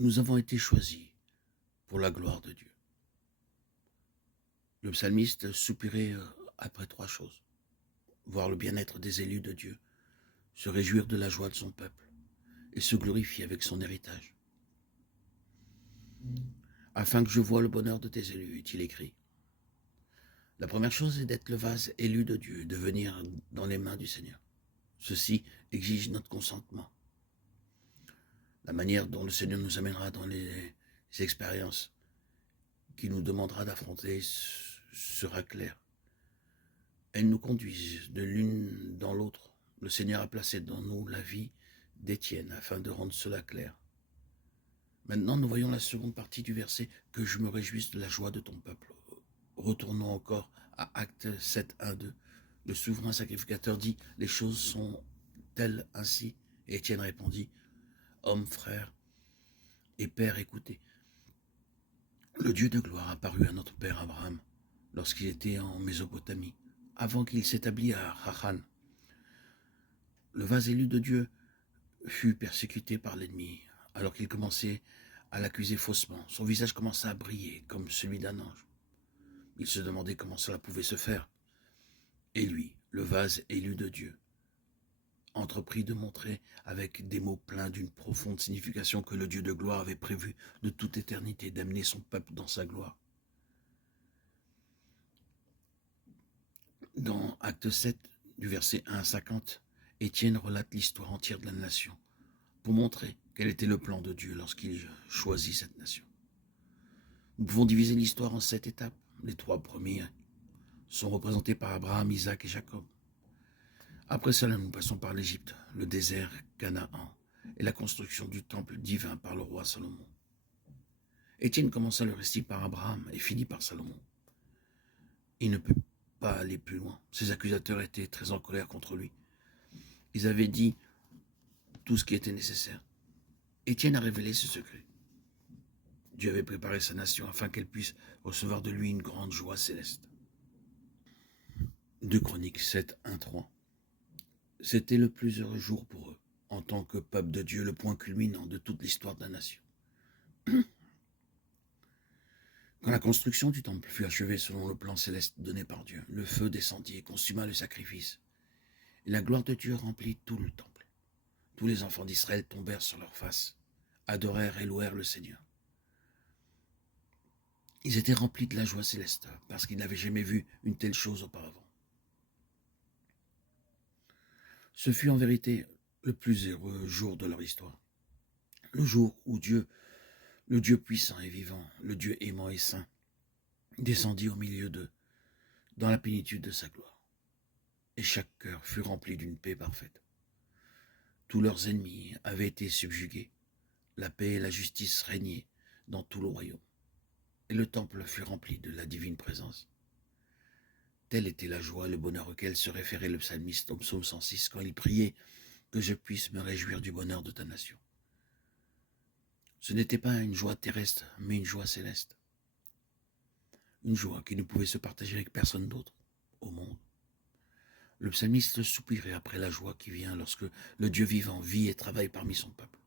Nous avons été choisis pour la gloire de Dieu. Le psalmiste soupirait après trois choses. Voir le bien-être des élus de Dieu, se réjouir de la joie de son peuple et se glorifier avec son héritage. Afin que je voie le bonheur de tes élus, est-il écrit. La première chose est d'être le vase élu de Dieu, de venir dans les mains du Seigneur. Ceci exige notre consentement. La manière dont le Seigneur nous amènera dans les expériences qu'il nous demandera d'affronter sera claire. Elles nous conduisent de l'une dans l'autre. Le Seigneur a placé dans nous la vie d'Étienne afin de rendre cela clair. Maintenant, nous voyons la seconde partie du verset « Que je me réjouisse de la joie de ton peuple ». Retournons encore à Actes 7, 1, 2. Le souverain sacrificateur dit « Les choses sont telles ainsi ». Et Étienne répondit « Homme, frère et père, écoutez. Le Dieu de gloire apparut à notre père Abraham lorsqu'il était en Mésopotamie, avant qu'il s'établisse à Haran. Le vase élu de Dieu fut persécuté par l'ennemi, alors qu'il commençait à l'accuser faussement. Son visage commença à briller comme celui d'un ange. Il se demandait comment cela pouvait se faire. Et lui, le vase élu de Dieu, entreprit de montrer avec des mots pleins d'une profonde signification que le Dieu de gloire avait prévu de toute éternité d'amener son peuple dans sa gloire. Dans Acte 7, du verset 1 à 50, Étienne relate l'histoire entière de la nation pour montrer quel était le plan de Dieu lorsqu'il choisit cette nation. Nous pouvons diviser l'histoire en 7 étapes. Les 3 premières sont représentées par Abraham, Isaac et Jacob. Après cela, nous passons par l'Égypte, le désert, Canaan et la construction du temple divin par le roi Salomon. Étienne commença le récit par Abraham et finit par Salomon. Il ne peut pas aller plus loin. Ses accusateurs étaient très en colère contre lui. Ils avaient dit tout ce qui était nécessaire. Étienne a révélé ce secret. Dieu avait préparé sa nation afin qu'elle puisse recevoir de lui une grande joie céleste. 2 Chroniques 7, 1, 3. C'était le plus heureux jour pour eux, en tant que peuple de Dieu, le point culminant de toute l'histoire de la nation. Quand la construction du temple fut achevée selon le plan céleste donné par Dieu, le feu descendit et consuma le sacrifice. Et la gloire de Dieu remplit tout le temple. Tous les enfants d'Israël tombèrent sur leurs faces, adorèrent et louèrent le Seigneur. Ils étaient remplis de la joie céleste, parce qu'ils n'avaient jamais vu une telle chose auparavant. Ce fut en vérité le plus heureux jour de leur histoire. Le jour où Dieu, le Dieu puissant et vivant, le Dieu aimant et saint, descendit au milieu d'eux, dans la plénitude de sa gloire. Et chaque cœur fut rempli d'une paix parfaite. Tous leurs ennemis avaient été subjugués. La paix et la justice régnaient dans tout le royaume. Et le temple fut rempli de la divine présence. Telle était la joie et le bonheur auquel se référait le psalmiste au psaume 106 quand il priait que je puisse me réjouir du bonheur de ta nation. Ce n'était pas une joie terrestre, mais une joie céleste. Une joie qui ne pouvait se partager avec personne d'autre au monde. Le psalmiste soupirait après la joie qui vient lorsque le Dieu vivant vit et travaille parmi son peuple.